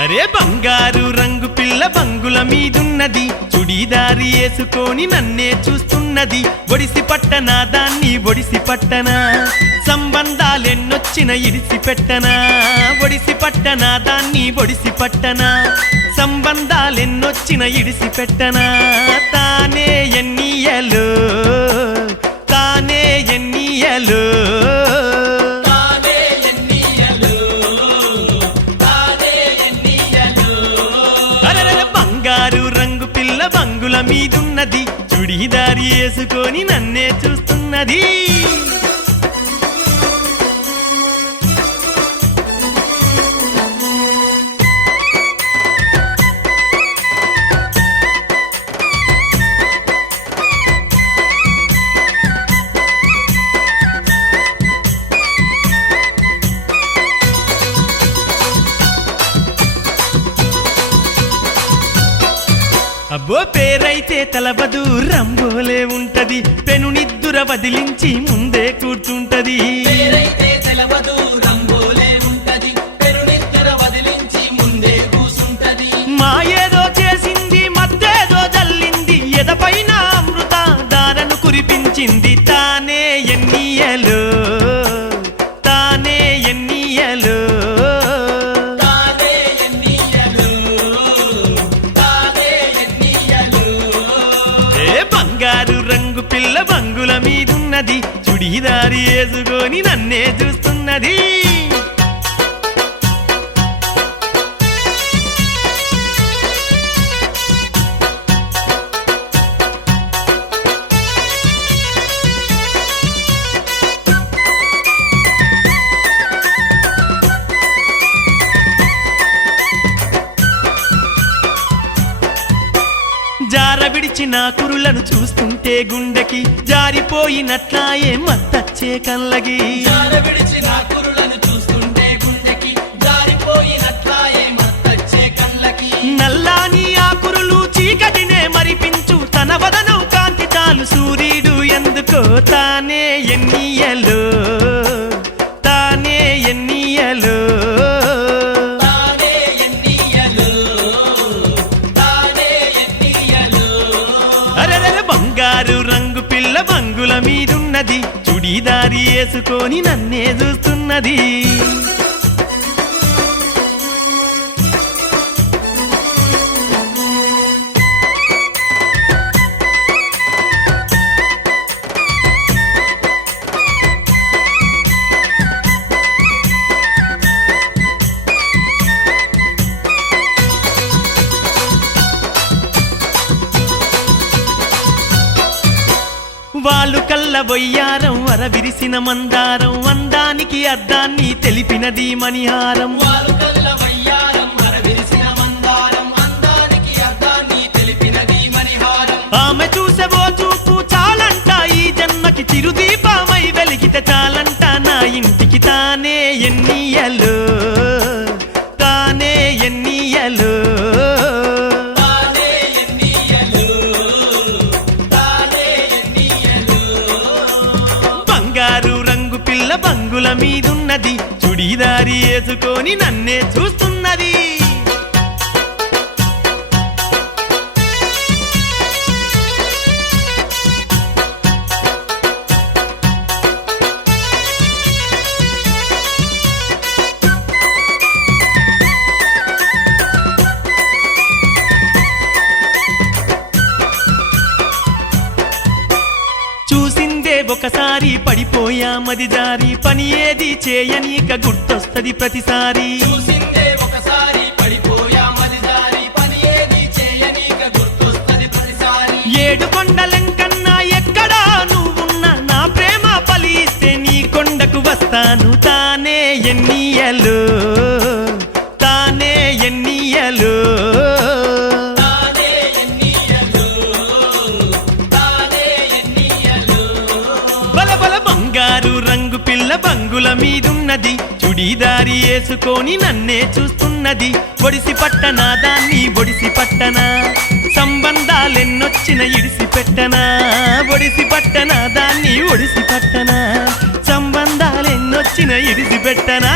అరే బంగారు రంగు పిల్ల బంగుల మీదున్నది చుడీదారి వేసుకొని నన్నే చూస్తున్నది. ఒడిసి పట్టనా దాన్ని ఒడిసి పట్టనా? సంబంధాలెన్నొచ్చిన ఇడిసి పెట్టనా? ఒడిసి పట్టనా దాన్ని ఒడిసి పట్టనా? సంబంధాలెన్నొచ్చిన ఇడిసి పెట్టనా? తానే ఎన్నియలో తానే ఎన్నియలో? మీదున్నది చుడిదారి వేసుకొని నన్నే చూస్తున్నది. అబ్బో పేరైతే తలబదు రంబోలే ఉంటది. పెనునిద్దుర వదిలించి ముందే కూర్చుంటది. దారి వేసుకొని నన్నే చూస్తున్నది. జార విడిచిన కురులను చూస్తుంటే గుండెకి జారిపోయినట్లాయే మత్తచ్చే కళ్ళగి జార విడిచిన కురులను చుడీదారి వేసుకొని నన్నే చూస్తున్నది. వాళ్ళు కళ్ళ బొయ్యారం వర విరిసిన మందారం అందానికి అద్దాన్ని తెలిపినది మణిహారం రంగు బంగుల మీదున్నది. చుడీదారి వేసుకొని నన్నే చూస్తున్నది. పడిపోయామది జారి. పని ఏది చేయనీక గుర్తొస్తది ప్రతిసారి. చూసిందే ఒకసారి పడిపోయా మదిదారి పని ఏది చేయనీక గుర్తొస్తది ప్రతిసారి. ఏడు కొండలంకన్నా ఎక్కడా నువ్వున్న నా ప్రేమ ఫలిస్తే నీ కొండకు వస్తాను. తానే ఎన్నియలు తానే ఎన్నియలు. పిల్ల బంగుల మీదున్నది. చుడీదారి వేసుకొని నన్నే చూస్తున్నది. ఒడిసి పట్టనా దాన్ని ఒడిసి పట్టనా? సంబంధాలెన్నొచ్చిన ఇడిసి పెట్టనా? ఒడిసి పట్టనా దాన్ని ఒడిసి పట్టనా? సంబంధాలెన్నొచ్చిన ఇడిసి పెట్టనా?